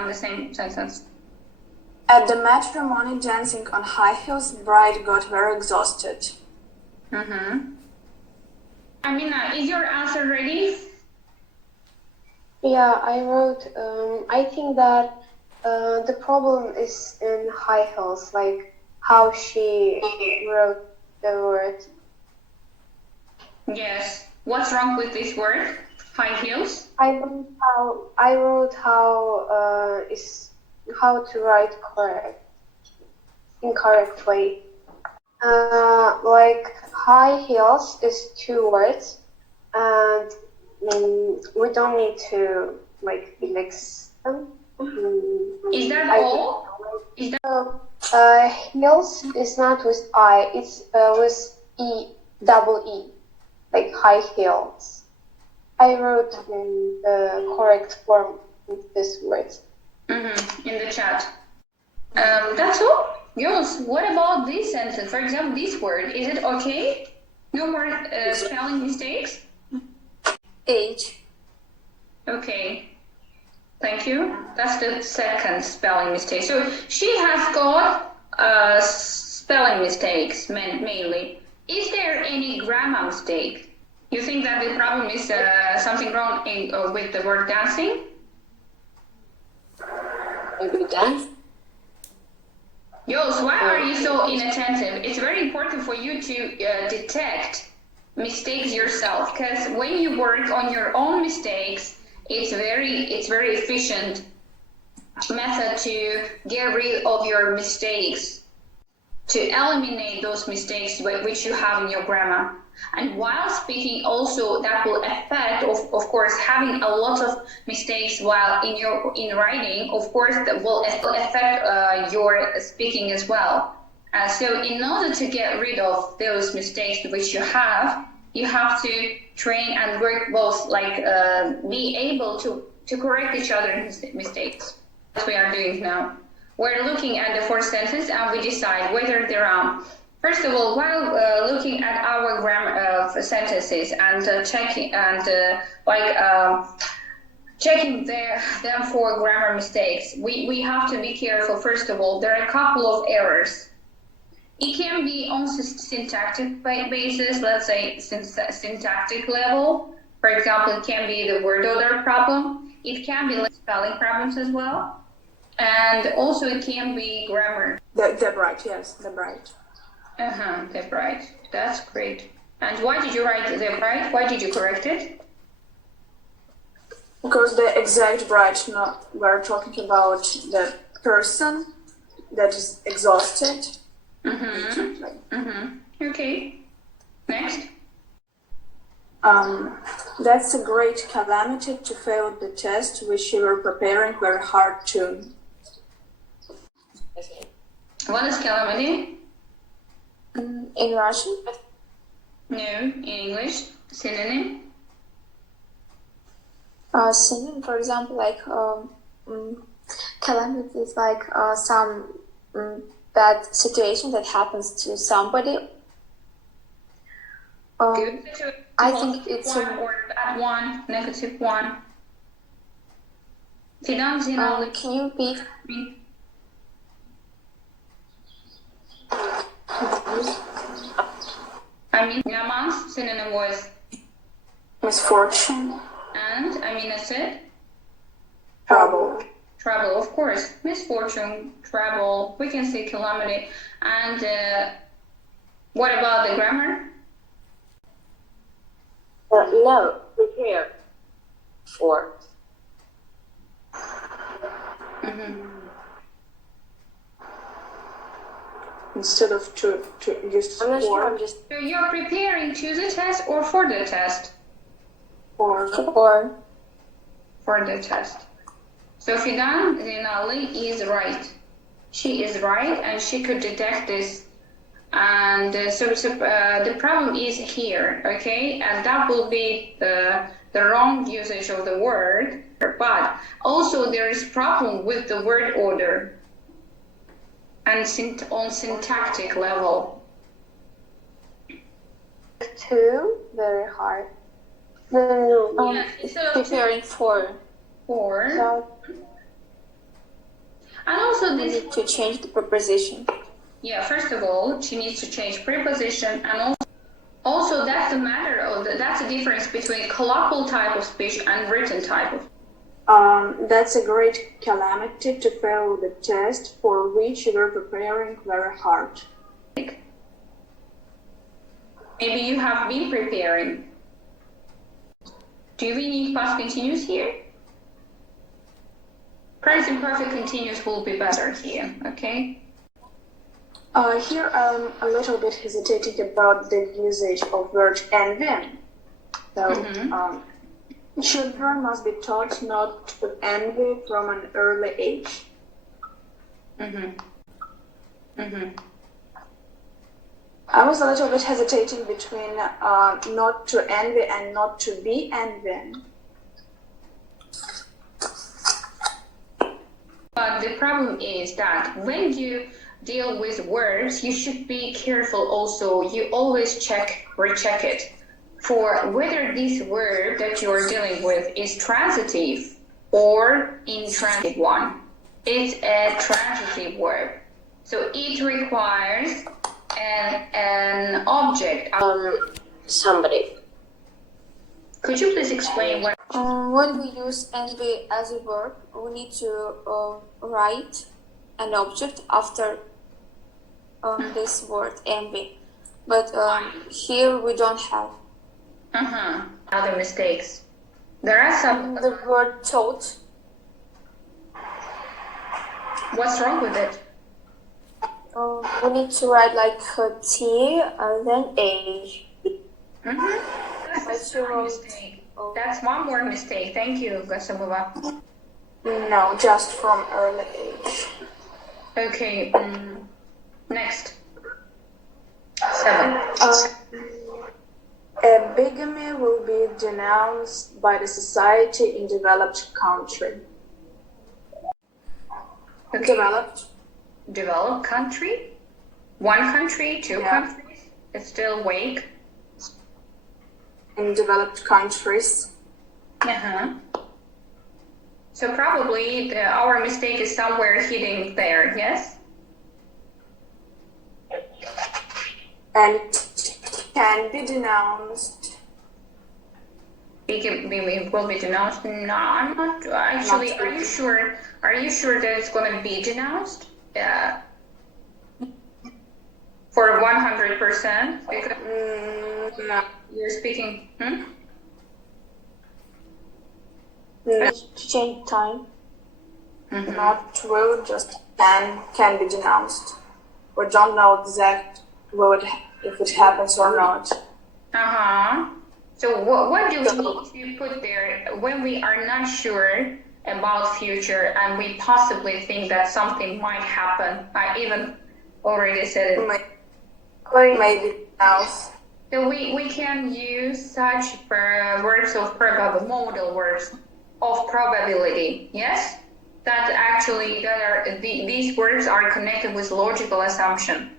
on the same sentence. At the matrimony, dancing on high heels, bride got very exhausted. Amina, is your answer ready? Yeah, I wrote, I think that the problem is in high heels, like how she wrote the word. Yes. What's wrong with this word? High heels? I wrote how to write incorrect way. Like high heels is 2 words, and we don't need to like mix them. Is that all? Heels is not with I, it's with double E, like high heels. I wrote in the correct form with these words. In the chat. That's all. Girls, what about this sentence? For example, this word, is it okay? No more spelling mistakes? H. Okay. Thank you. That's the second spelling mistake. So she has got spelling mistakes mainly. Is there any grammar mistake? You think that the problem is something wrong with the word dancing? Maybe dance? Yos, why are you so inattentive? It's very important for you to detect mistakes yourself, because when you work on your own mistakes, it's very efficient method to get rid of your mistakes, to eliminate those mistakes which you have in your grammar. And while speaking also, that will affect, of course, having a lot of mistakes while in writing, of course, that will affect your speaking as well. So in order to get rid of those mistakes which you have to train and work both, like be able to correct each other's mistakes. That's what we are doing now. We're looking at the 4th sentence and we decide whether there are. First of all, while looking at our grammar of sentences and checking them for grammar mistakes, we have to be careful. First of all, there are a couple of errors. It can be on syntactic basis, let's say syntactic level. For example, it can be the word order problem. It can be spelling problems as well. And also it can be grammar. The bride, yes, the bride. The bride. That's great. And why did you write the bride? Why did you correct it? Because the exact bride, we're talking about the person that is exhausted. Okay. Next. That's a great calamity to fail the test which you were preparing very hard to. What is calamity? In Russian? No, in English. Synonym? Synonym, for example, like calamity is like some bad situation that happens to somebody. Good. I think it's one or bad one, negative one. Fidan, can you repeat? I mean, Yaman's synonym was misfortune. And Amina said Trouble. Trouble, of course. Misfortune, trouble. We can say calamity. And what about the grammar? No, prepare for. Instead of to use I'm not sure, for. I'm just... So you're preparing to the test or for the test? For. For the test. So Fidan Zinali is right. She is right and she could detect this. And the problem is here, okay? And that will be the wrong usage of the word. But also there is problem with the word order and on syntactic level. 2, very hard. No. Yeah, Preparing for. So And also We this, need to change the preposition. yeah, first of all, she needs to change preposition, and also that's the matter of that's the difference between colloquial type of speech and written type of. That's a great calamity to fail the test for which you were preparing very hard. Maybe you have been preparing. Do we need past continuous here? Present perfect continuous will be better here, okay? Here I'm a little bit hesitating about the usage of word and then. So, children must be taught not to envy from an early age. I was a little bit hesitating between not to envy and not to be envying. But the problem is that when you deal with words, you should be careful also. You always recheck it for whether this word that you are dealing with is transitive or intransitive one. It's a transitive verb. So it requires an object. Somebody. Could you please explain what? When we use envy as a verb, we need to write an object after this word envy. But here we don't have. Other mistakes. There are some. The word taught. What's wrong with it? We need to write like T and then A. That's a mistake. That's one more mistake. Thank you, Gasamova. No, just from early age. Okay, next. 7. A bigamy will be denounced by the society in developed country. Okay. Developed country? One country, two countries? It's still vague. in developed countries. So probably our mistake is somewhere hidden there, yes? And can be denounced. We will be denounced? No, I'm not actually. Are you sure? Are you sure that it's going to be denounced? Yeah. For 100%? Because No. you're speaking. No, To change time. not will, just can be denounced. We don't know exact if it happens or not. So what do we need to put there when we are not sure about future and we possibly think that something might happen? I even already said it. Maybe denounced. So we can use such words of probability, modal words of probability, yes? That actually these words are connected with logical assumption.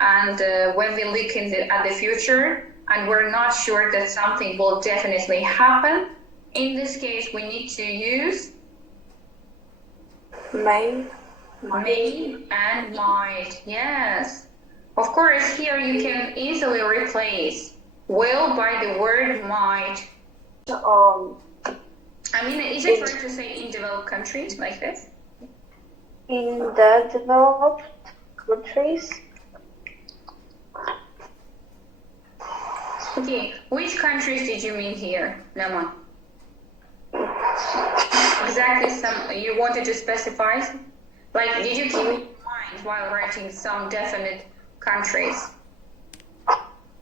And when we look at the future and we're not sure that something will definitely happen, in this case we need to use May and might, yes. Of course, here you can easily replace will by the word might. I mean, is it right to say in developed countries like this? In the developed countries, Okay, which countries did you mean here, Nama? Exactly, you wanted to specify? Like, did you keep in mind while writing some definite countries?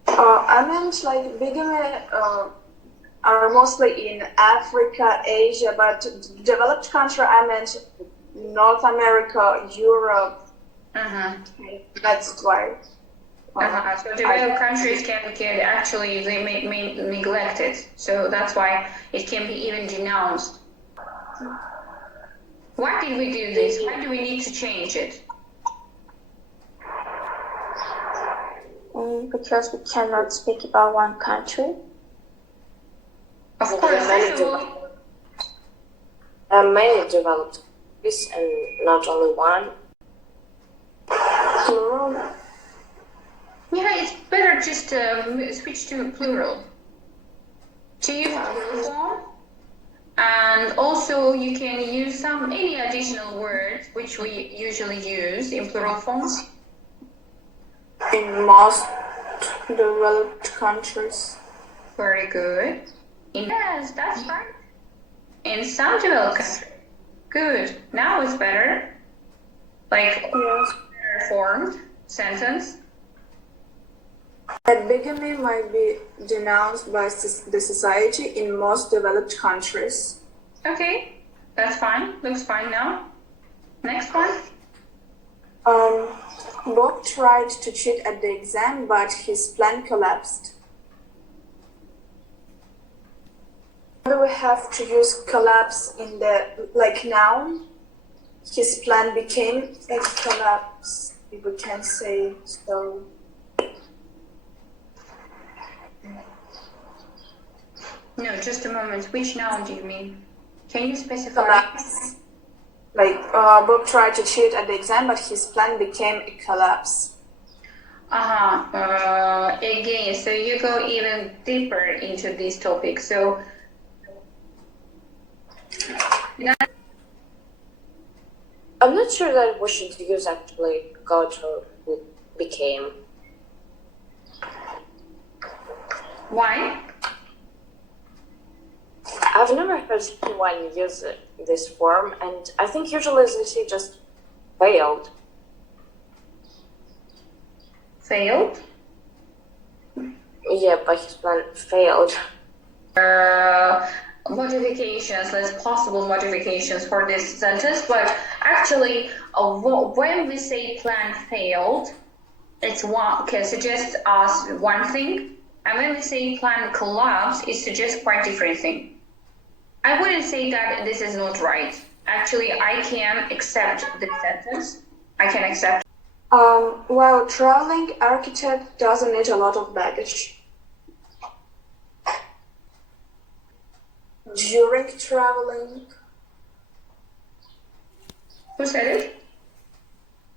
I meant like bigamy are mostly in Africa, Asia, but developed country I meant North America, Europe. That's why. So developed countries can actually they may neglect it. So that's why it can be even denounced. Why did we do this? Why do we need to change it? Because we cannot speak about one country. Of course, first of all, Mainly developed. and not only one. Plural. Yeah, it's better just switch to plural. To use plural form. And also you can use any additional words which we usually use in plural forms. In most developed countries. Very good. Yes, that's right. In some developed countries. Good. Now it's better. Like Yes. better formed sentence. That bigamy might be denounced by the society in most developed countries. Okay, that's fine. Looks fine now. Next one. Bob tried to cheat at the exam, but his plan collapsed. Do we have to use collapse in the noun? His plan became a collapse, if we can say so. No, just a moment. Which noun do you mean? Can you specify? Collapse. Bob tried to cheat at the exam, but his plan became a collapse. Again, so you go even deeper into this topic. So, I'm not sure that we should use actually got or became. why? I've never heard anyone use this form, and I think usually they say just failed. Failed? Yeah, but his plan failed. Modifications, there's possible modifications for this sentence, but actually, when we say plan failed, it's one can suggest us one thing, and when we say plan collapse, it suggests quite different thing. I wouldn't say that this is not right. Actually, I can accept this sentence. I can accept. While traveling, architect doesn't need a lot of baggage. During traveling, Who said it?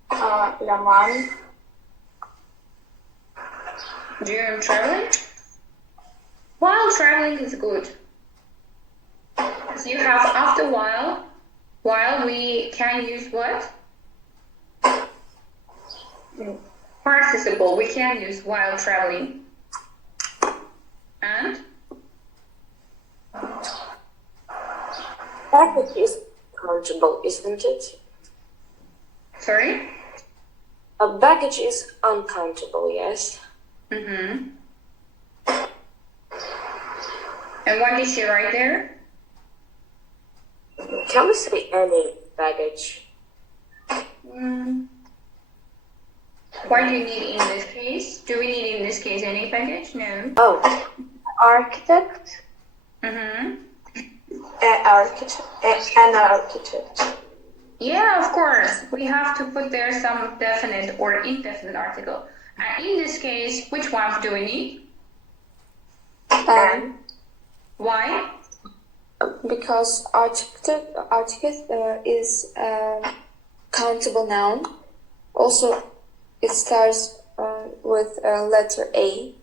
Laman. During traveling? While traveling is good. So you have after while we can use what? Participle. We can use while traveling. And? Baggage is countable, isn't it? Sorry? A baggage is uncountable, yes. Mm-hmm. And what did she write there? Can we say any baggage? What do you need in this case? Do we need in this case any package? No. Oh, Architect. Mm-hmm. An architect. Yeah, of course. We have to put there some definite or indefinite article. And in this case, which one do we need? And Why? Because architect is a countable noun. Also, it starts with letter A.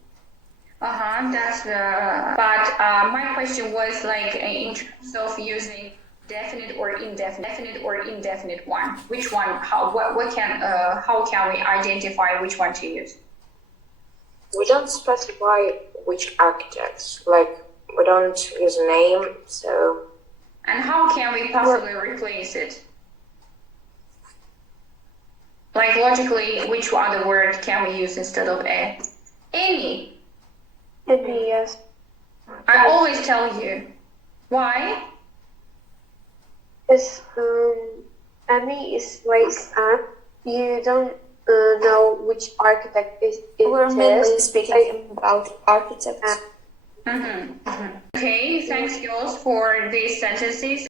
That's but my question was like in terms of using definite or indefinite one. Which one? How can we identify which one to use? we don't specify which architects. Like, we don't use a name, so And how can we possibly replace it? Like logically, which other word can we use instead of a? Any. Yes. I always tell you. Why? It's Emmy is like you don't know which architect it We're mainly is. speaking about architects. Okay, thanks girls for these sentences.